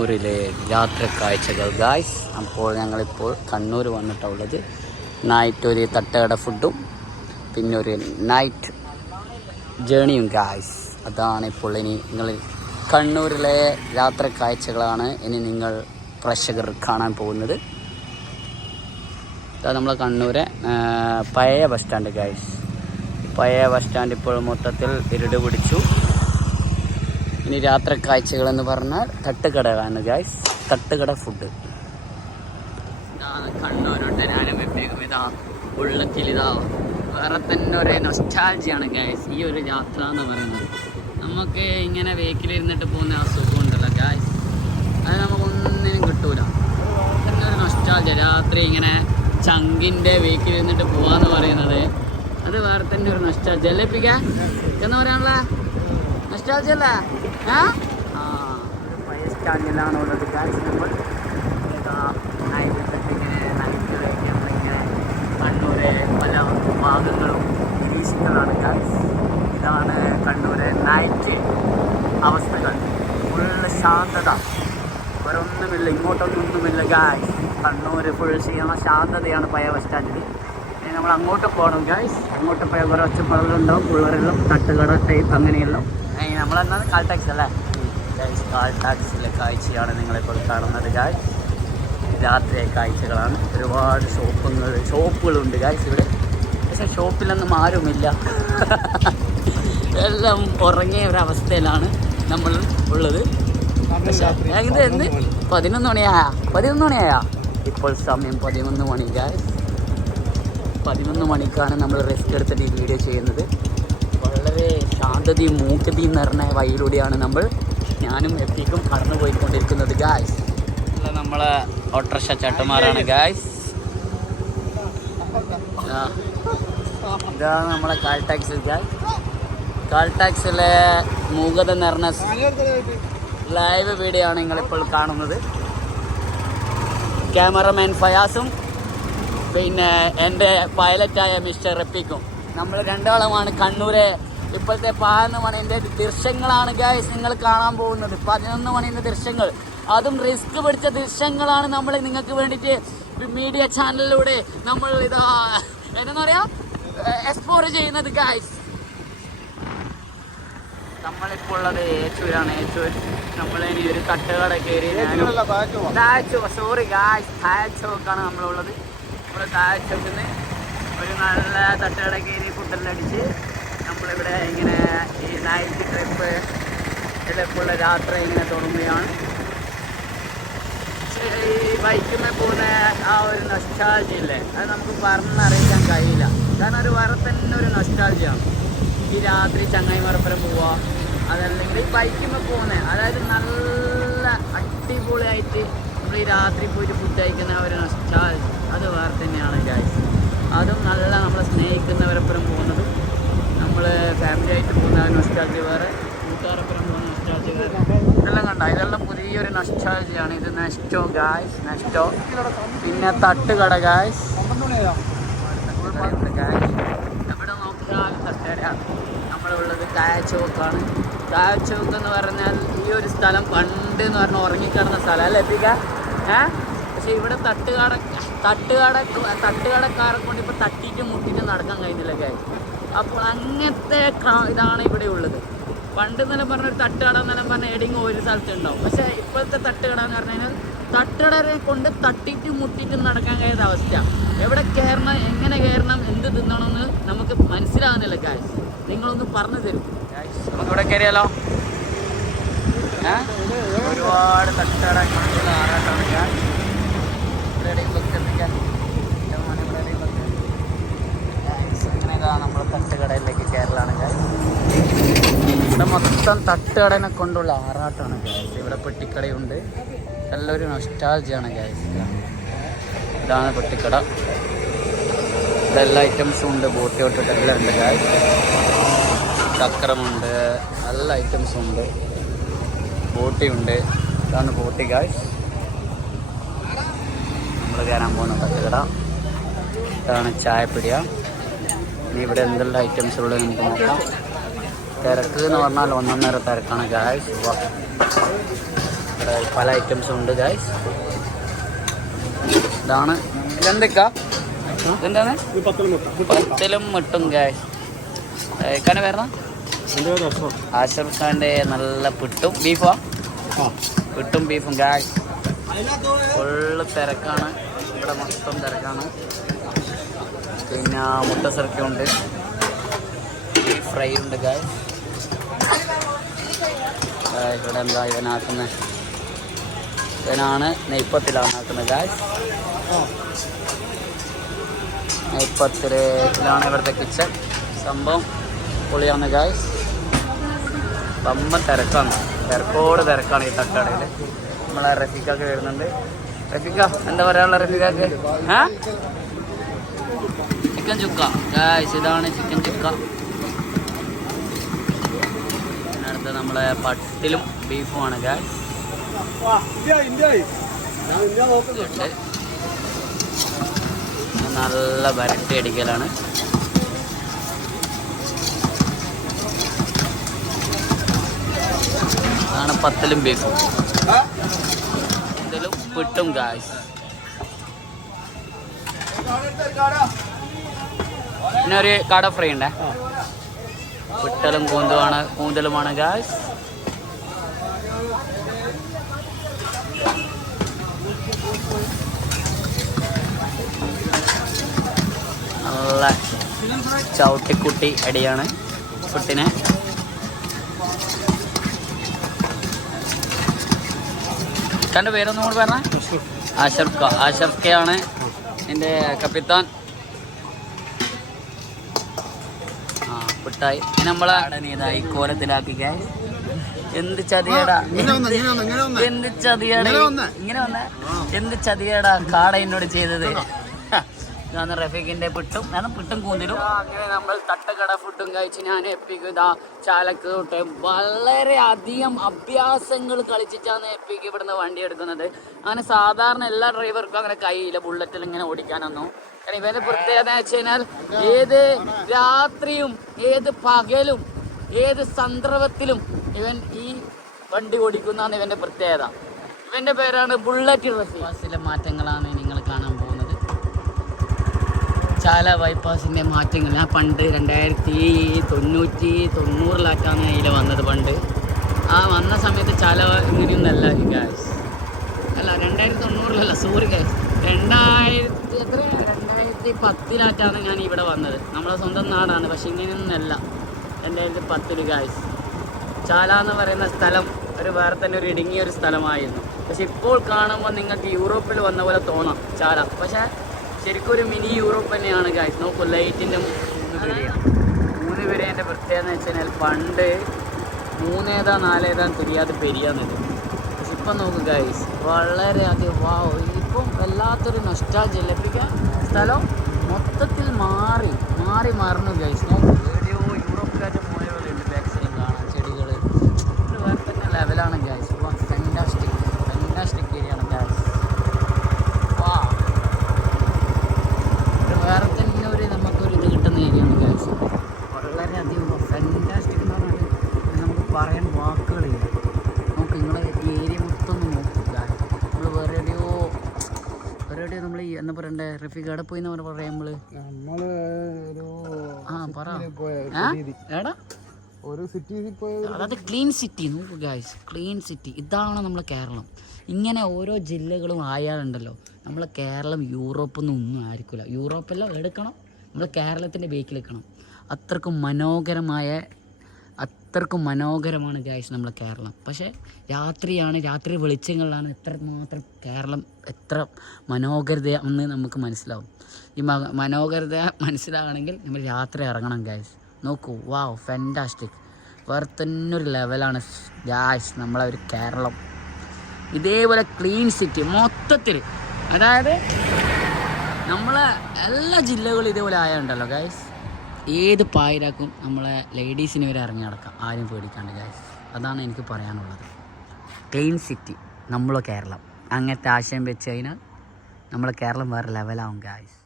കണ്ണൂരിലെ യാത്ര കാഴ്ചകൾ ഗായ്സ്. അപ്പോൾ ഞങ്ങളിപ്പോൾ കണ്ണൂർ വന്നിട്ടുള്ളത് നൈറ്റ് ഒരു തട്ടുകട ഫുഡും പിന്നെ ഒരു നൈറ്റ് ജേണിയും ഗായ്സ്. അതാണ് ഇപ്പോൾ ഇനി നിങ്ങൾ കണ്ണൂരിലെ യാത്ര കാഴ്ചകളാണ് ഇനി നിങ്ങൾ പ്രേക്ഷകർ കാണാൻ പോകുന്നത്. അതാ നമ്മളെ കണ്ണൂരെ പഴയ ബസ് സ്റ്റാൻഡ് ഗായ്സ്. പഴയ ബസ് സ്റ്റാൻഡ് ഇപ്പോൾ മൊത്തത്തിൽ ഇരുട് പിടിച്ചു. ഇനി രാത്രി കാഴ്ചകളെന്ന് പറഞ്ഞാൽ തട്ടുകടയാണ് ഗായ്സ്. തട്ടുകട ഫുഡ് ഇതാണ് കണ്ണൂരുണ്ട്. ഞാനും എപ്പോഴും ഇതാ ഉള്ളത്തിലിതാ വേറെ തന്നെ ഒരു നൊസ്റ്റാൾജിയാണ് ഗായ്സ് ഈ ഒരു യാത്ര എന്ന് പറയുന്നത്. നമുക്ക് ഇങ്ങനെ വെഹിക്കിലിരുന്നിട്ട് പോകുന്ന ആ സുഖമുണ്ടല്ലോ ഗായ്സ്, അത് നമുക്കൊന്നിനും കിട്ടൂല. തന്നെ ഒരു നൊസ്റ്റാൾജിയ. രാത്രി ഇങ്ങനെ ചങ്കിൻ്റെ വെഹിക്കിലിരുന്നിട്ട് പോവാന്ന് പറയുന്നത് അത് വേറെ തന്നെ ഒരു നൊസ്റ്റാൾജിയ അല്ലേ പിക്കാൻ എന്ന് പറയാനുള്ള നൊസ്റ്റാൾജിയ അല്ലേ? പഴയ സ്റ്റാൻഡിലാണ് ഉള്ളത് ഗായ്സ്. നമ്മൾ നമ്മളിങ്ങനെ കണ്ണൂരെ പല ഭാഗങ്ങളും നിരീക്ഷിക്കുന്നതാണ് ഗായ്സ്. ഇതാണ് കണ്ണൂരെ നൈറ്റ് അവസ്ഥകൾ. ഫുള്ള് ശാന്തത, ഒരൊന്നുമില്ല, ഇങ്ങോട്ടൊന്നുമില്ല ഗായ്സ്. കണ്ണൂർ ഫുൾ ക്ഷീണ ശാന്തതയാണ് പഴയ ബസ് സ്റ്റാൻഡിൽ. ഇനി നമ്മൾ അങ്ങോട്ട് പോകണം ഗായ്സ്. അങ്ങോട്ട് പോയ കുറേ ഒച്ചപ്പാടുകളുണ്ടാവും, പിള്ളേരെല്ലാം തട്ടുകട ടൈപ്പ് അങ്ങനെയുള്ള. നമ്മളെന്നാൽ കാൽ ടാക്സി അല്ലേ ഗായ്സ്? കാൽ ടാക്സിയിലെ കാഴ്ചയാണ് നിങ്ങളിപ്പോൾ കാണുന്നത് ഗായ്സ്. രാത്രി കാഴ്ചകളാണ്. ഒരുപാട് ഷോപ്പുകളുണ്ട് ഗായ്സ് ഇവിടെ. പക്ഷേ ഷോപ്പിലൊന്നും ആരുമില്ല. എല്ലാം ഉറങ്ങിയ ഒരവസ്ഥയിലാണ് നമ്മൾ ഉള്ളത്. ഇത് എന്ത് 11 മണിയായ ഇപ്പോൾ സമയം 11 മണി ഗായ്സ്. 11 മണിക്കാണ് നമ്മൾ റിസ്ക് എടുത്തിട്ട് ഈ വീഡിയോ ചെയ്യുന്നത്. വളരെ ശാന്തതയും മൂക്കതയും നിറഞ്ഞ വഴിയിലൂടെയാണ് ഞാനും എപ്പിക്കും കടന്നു പോയിക്കൊണ്ടിരിക്കുന്നത് ഗായ്സ്. നമ്മളെ ഓട്ടോറിക്ഷ ചേട്ടന്മാരാണ് ഗായ്സ്. ഇതാണ് നമ്മളെ കാൽ ടാക്സി ഗായ്സ്. കാൽ ടാക്സിലെ മൂകത നിറഞ്ഞ ലൈവ് വീഡിയോ ആണ് നിങ്ങളിപ്പോൾ കാണുന്നത്. ക്യാമറമാൻ ഫയാസും പിന്നെ എൻ്റെ പൈലറ്റായ മിസ്റ്റർ റഫീഖും നമ്മൾ രണ്ടാളുമാണ് കണ്ണൂരെ ഇപ്പോഴത്തെ 11 മണിൻ്റെ ദൃശ്യങ്ങളാണ് ഗായ്സ് നിങ്ങൾ കാണാൻ പോകുന്നത്. 11 മണിൻ്റെ ദൃശ്യങ്ങൾ, അതും റിസ്ക് പിടിച്ച ദൃശ്യങ്ങളാണ് നമ്മൾ നിങ്ങൾക്ക് വേണ്ടിയിട്ട് മീഡിയ ചാനലിലൂടെ നമ്മൾ ഇതാ എന്താ പറയാ എക്സ്പ്ലോർ ചെയ്യുന്നത് ഗായ്സ്. നമ്മളിപ്പോൾ ഉള്ളത് ഏച്ചൂരാണ്. ഏച്ചൂർ നമ്മളിനി ഒരു തട്ടുകട കയറി സോറി ഗായ്സ് താഴ്ചോക്കാണ് നമ്മളുള്ളത്. നമ്മൾ താഴ്ചോക്കിന്ന് ഒരു നല്ല തട്ടുകട കയറി ഫുഡെല്ലാം അടിച്ച് നമ്മളിവിടെ ഇങ്ങനെ ഈ നൈറ്റ് ട്രിപ്പ് ഇതിലേക്കുള്ള യാത്ര ഇങ്ങനെ തുടങ്ങുകയാണ്. ഈ ബൈക്കിന്മേൽ പോകുന്ന ആ ഒരു നൊസ്റ്റാൾജിയില്ലേ, അത് നമുക്ക് പറഞ്ഞറിയിക്കാൻ കഴിയില്ല. കാരണം ഒരു വേറെ തന്നെ ഒരു നൊസ്റ്റാൾജിയാണ്. ഈ രാത്രി ചങ്ങായിമരപ്പുറം പോവുക, അതല്ലെങ്കിൽ ഈ ബൈക്കിന്മേൽ പോകുന്നത്, അതായത് നല്ല അടിപൊളിയായിട്ട് നമ്മൾ ഈ രാത്രി പോയിട്ട് ഫുഡ് കഴിക്കുന്ന ഒരു നൊസ്റ്റാൾജി അത് വേറെ തന്നെയാണ് ഗായ്സ്. അതും നല്ല നമ്മളെ സ്നേഹിക്കുന്നവരപ്പുറം പോകുന്നത്, നമ്മൾ ഫാമിലി ആയിട്ട് പോകുന്ന നൊസ്റ്റാൾജി വേറെ, കൂട്ടുകാരപ്പുറം പോകുന്ന നൊസ്റ്റാൾജി വേറെ. ഇതെല്ലാം കണ്ട, ഇതെല്ലാം പുതിയൊരു നൊസ്റ്റാൾജിയാണ്. ഇത് നെസ്റ്റോ ഗായ്സ്, നെസ്റ്റോ. പിന്നെ തട്ടുകട ഗായ്സ്. എവിടെ നോക്കിയാലും തട്ടുകടയാണ്. നമ്മളുള്ളത് കായച്ചോക്കാണ്. കായച്ചോക്ക് എന്ന് പറഞ്ഞാൽ ഈ ഒരു സ്ഥലം പണ്ട് എന്ന് പറഞ്ഞാൽ ഉറങ്ങിക്കിടന്ന സ്ഥലം അല്ലേ എത്തിക്ക. പക്ഷേ ഇവിടെ തട്ടുകടക്കാരെ കൊണ്ട് ഇപ്പോൾ തട്ടിയിട്ട് മുട്ടിയിട്ട് നടക്കാൻ കഴിയുന്നില്ല ഗായ്സ്. അപ്പോൾ അങ്ങനത്തെ ഇതാണ് ഇവിടെ ഉള്ളത്. പണ്ട് എന്നെല്ലാം പറഞ്ഞൊരു തട്ടുകട എന്നെല്ലാം പറഞ്ഞാൽ എവിടെയെങ്കിലും ഒരു സ്ഥലത്ത് ഉണ്ടാവും. പക്ഷേ ഇപ്പോഴത്തെ തട്ടുകട എന്ന് പറഞ്ഞു കഴിഞ്ഞാൽ തട്ടുകടരെ കൊണ്ട് തട്ടിയിട്ട് മുട്ടിയിട്ട് നടക്കാൻ കഴിയാത്ത അവസ്ഥ. എവിടെ കയറണം, എങ്ങനെ കയറണം, എന്ത് തിന്നണമെന്ന് നമുക്ക് മനസ്സിലാകുന്നില്ല ഗായ്സ്. നിങ്ങളൊന്ന് പറഞ്ഞു തരും ഗായ്സ്. നമുക്കിവിടെ കയറിയാലോ? ഒരുപാട് തട്ടുകട ആറാട്ടാണ് ഗായ്സ്. അങ്ങനെ ഇതാ നമ്മൾ തട്ടുകടയിലേക്ക് കയറലാണ് ഗായ്സ്. ഇവിടെ മൊത്തം തട്ടുകടനെ കൊണ്ടുള്ള ആറാട്ടാണ് ഗായ്സ്. ഇവിടെ പെട്ടിക്കടയുണ്ട്. നല്ലൊരു നൊസ്റ്റാൾജിയാണ് ഗായ്സ്. ഇതാണ് പെട്ടിക്കട. ഇവിടെ എല്ലാ ഐറ്റംസും ഉണ്ട്. ബോട്ടി തൊട്ടിട്ടെല്ലാം ഉണ്ട് ഗായ്സ്. ചക്രമുണ്ട്, നല്ല ഐറ്റംസും ഉണ്ട്. ബോട്ടിയുണ്ട്. ഇതാണ് ബോട്ടി ഗായ്സ്. നമ്മൾ കയറാൻ പോകുന്ന തട്ടുകട ഇതാണ്. ചായപ്പിടിയ. ഇനി ഇവിടെ എന്തെല്ലാം ഐറ്റംസ് ഉള്ളത് നമുക്ക് നോക്കാം. തിരക്ക് എന്ന് പറഞ്ഞാൽ ഒന്നൊന്നര തിരക്കാണ് ഗായ്സ്. ഇവിടെ പല ഐറ്റംസും ഉണ്ട് ഗൈസ്. ഇതാണ് ഇതെന്തൊക്കെ ഇതെന്താണ് പത്തലും മുട്ടും ഗൈസ്. ഇക്കാൻ്റെ പേരണ ആശഫ് ഖാൻ്റെ നല്ല പുട്ടും ബീഫാ. പുട്ടും ബീഫും ഗൈസ്. ഫുള്ള് തിരക്കാണ് ഇവിടെ, മൊത്തം തിരക്കാണ്. പിന്നെ മുട്ട സർക്കുണ്ട്, ബീഫ് ഫ്രൈ ഉണ്ട് ഗൈസ്. ഇവിടെ എന്താ ഇവനാക്കുന്നത്, ഇവനാണ് നെയ്പ്പത്തിലാണ് ആക്കുന്നത് ഗൈസ്. നെയ്പ്പത്തിലാണ് ഇവിടുത്തെ കിച്ചൺ. സംഭവം പൊളിയാണ് ഗൈസ്. വമ്പൻ തിരക്കാണ്, തിരക്കോട് തിരക്കാണ് ഈ തട്ടുകടയിൽ. നമ്മളെ റഫീഖൊക്കെ വരുന്നുണ്ട്. റഫീഖ എന്താ പറയാനുള്ള റഫീഖക്ക്? ചിക്കൻ ചുക്ക ഗൈസ്, ഇതാണ് ചിക്കൻ ചുക്ക. അടുത്ത് നമ്മളെ പട്ടിലും ബീഫുമാണ് ഗൈസ്. നല്ല വരട്ടി അടിക്കലാണ്. അതാണ് പത്തലും ബീഫും. ഇതിലും പിട്ടും ഗായ്സ്. പിന്നെ ഒരു കാട ഫ്രൈ ഉണ്ടേ. പിട്ടലും കൂന്തലുമാണ് ഗായ്സ്. നല്ല ചവിട്ടിക്കുട്ടി അടിയാണ് പുട്ടിനെ. കണ്ട പേരൊന്നും കൂടെ പറഞ്ഞ ആഷഫ് കെ ആണ് എൻ്റെ കപ്പിത്താൻ. പുട്ടായി നമ്മളെ ഇതായി കോലത്തിലാക്കി. എന്ത് ചതിയടാ, എന്ത് ചതിയടാ, ഇങ്ങനെ വന്ന എന്ത് ചതിയടാ കാട എന്നോട് ചെയ്തത്. ഇതാണ് റഫീഖിന്റെ പുട്ടും, പുട്ടും കൂന്തലും. അങ്ങനെ നമ്മൾ തട്ടുകട ഫുഡും കഴിച്ച് ഞാൻ എപ്പിക്ക് ചാലക്ക് തൊട്ട് വളരെ അധികം അഭ്യാസങ്ങൾ കളിച്ചിട്ടാണ് എപ്പിക്ക് ഇവിടുന്ന് വണ്ടി എടുക്കുന്നത്. അങ്ങനെ സാധാരണ എല്ലാ ഡ്രൈവർക്കും അങ്ങനെ കഴിയില്ല ബുള്ളറ്റിൽ ഇങ്ങനെ ഓടിക്കാനൊന്നും. കാരണം ഇവന്റെ പ്രത്യേകത എന്ന് വെച്ച് കഴിഞ്ഞാൽ ഏത് രാത്രിയും ഏത് പകലും ഏത് സന്ദർഭത്തിലും ഇവൻ ഈ വണ്ടി ഓടിക്കുന്നതാണ് ഇവന്റെ പ്രത്യേകത. ഇവന്റെ പേരാണ് ബുള്ളറ്റ് റഫീഖ്. ബസ്സിലെ മാറ്റങ്ങളാണ് നിങ്ങൾ കാണാൻ പോകുന്നത്. ചാല ബൈപ്പാസിൻ്റെ മാറ്റങ്ങൾ. ഞാൻ പണ്ട് 1990 ഇതിൽ വന്നത്. പണ്ട് ആ വന്ന സമയത്ത് ചാല ഇങ്ങനെയൊന്നല്ല ഗായ്സ്. അല്ല 1990 സോറി ഗായ്സ്, 2010 ഞാൻ ഇവിടെ വന്നത്. നമ്മളെ സ്വന്തം നാടാണ്, പക്ഷെ ഇങ്ങനെയൊന്നല്ല 2010 ഗായ്സ്. ചാല എന്ന് പറയുന്ന സ്ഥലം ഒരു വേറെ തന്നെ ഒരു ഇടുങ്ങിയൊരു സ്ഥലമായിരുന്നു. പക്ഷെ ഇപ്പോൾ കാണുമ്പോൾ നിങ്ങൾക്ക് യൂറോപ്പിൽ വന്ന പോലെ തോന്നാം ചാല. പക്ഷേ ശരിക്കും ഒരു മിനി യൂറോപ്പ് തന്നെയാണ് ഗായ്സ്. നോക്കൂ, ലൈറ്റിൻ്റെ 3 പേരെ പ്രത്യേകത എന്ന് വെച്ച് കഴിഞ്ഞാൽ പണ്ട് 3 ഏതാ 4 ഏതാന്ന് தெரிയാതെ പെരിയാന്നത്. പക്ഷെ ഇപ്പം നോക്കൂ ഗായ്സ്, വളരെയധികം വാവ്. ഇപ്പം വല്ലാത്തൊരു നൊസ്റ്റാൾജിയ ലഭിക്കാൻ സ്ഥലം മൊത്തത്തിൽ മാറുന്നു ഗായ്സ്. നോക്കൂ, എവിടെയോ യൂറോപ്പിലായിട്ട് പോയ പോലെ ഉണ്ട്. ബാക്ക് സൈഡ് കാണാം ചെടികൾ. ഒരു വേറെ തന്നെ ലെവലാണ് ഗായ്സ്. ഫെൻറ്റാസ്റ്റിക് ഏരിയ ആണ് ഗായ്സ്. വേറെ തന്നെ നമുക്കൊരു ഇത് കിട്ടുന്ന ഏരിയയാണ് ഗായ്സ്. വളരെയധികം ഫെൻറ്റാസ്റ്റിക് എന്ന് പറഞ്ഞാൽ നമുക്ക് പറയാൻ വാക്കുകളില്ല. നമുക്ക് നിങ്ങളെ ഈ ഏരിയ മൊത്തം ഒന്ന് നോക്കുക. നമ്മൾ വേറെ എവിടെയോ നമ്മൾ ഈ എന്താ പറയണ്ടേ റഫീഖ് എവിടെ പോയി എന്ന് പറയാം നമ്മൾ പറ എടാ ഓരോ സിറ്റിയിൽ പോയ അതായത് ക്ലീൻ സിറ്റി. നോക്കൂ ഗായ്സ്, ക്ലീൻ സിറ്റി. ഇതാണ് നമ്മളെ കേരളം. ഇങ്ങനെ ഓരോ ജില്ലകളും ആയാലുണ്ടല്ലോ നമ്മളെ കേരളം യൂറോപ്പൊന്നും ഒന്നും ആയിരിക്കില്ല. യൂറോപ്പെല്ലാം എടുക്കണം, നമ്മൾ കേരളത്തിൻ്റെ ബേക്കിൽ വെക്കണം. അത്രക്കും മനോഹരമാണ് ഗായ്സ് നമ്മളെ കേരളം. പക്ഷേ രാത്രി വെളിച്ചങ്ങളിലാണ് എത്രമാത്രം കേരളം എത്ര മനോഹരതയാണെന്ന് നമുക്ക് മനസ്സിലാവും. ഈ മനോഹരത മനസ്സിലാകണമെങ്കിൽ നമ്മൾ രാത്രി ഇറങ്ങണം ഗായ്സ്. നോക്കൂ, വാവ്, ഫെൻറ്റാസ്റ്റിക്. വേറെ തന്നെ ഒരു ലെവലാണ് ഗായ്സ് നമ്മളെ ഒരു കേരളം. ഇതേപോലെ ക്ലീൻ സിറ്റി മൊത്തത്തിൽ. അതായത് നമ്മളെ എല്ലാ ജില്ലകളും ഇതേപോലെ ആയുണ്ടല്ലോ ഗായ്സ്. ഏത് പായരാക്കും നമ്മളെ ലേഡീസിന് വരെ ഇറങ്ങി നടക്കാം, ആരും പേടിക്കാണ്ട് ഗായ്സ്. അതാണ് എനിക്ക് പറയാനുള്ളത്. ക്ലീൻ സിറ്റി നമ്മളെ കേരളം. അങ്ങനത്തെ ആശയം വെച്ച് കഴിഞ്ഞാൽ നമ്മളെ കേരളം വേറെ ലെവലാവും ഗായ്സ്.